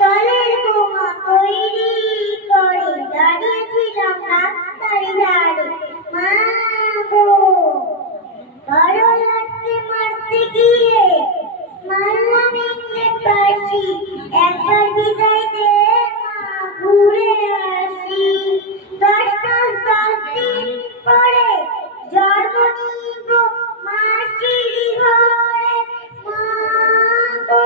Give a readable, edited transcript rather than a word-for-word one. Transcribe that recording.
কলের বোমা তৈরি করে দাঁড়িয়েছিলাম রাস্তার ধারে। মা গো, বড় লাগছে মারতে গিয়ে মারলাম ইংরেজ বাসি। একবার বিদায় দে মা, ঘুরে আসি। 10 দিন পরে জন্ম নিব মাসির ঘরে। মা গো।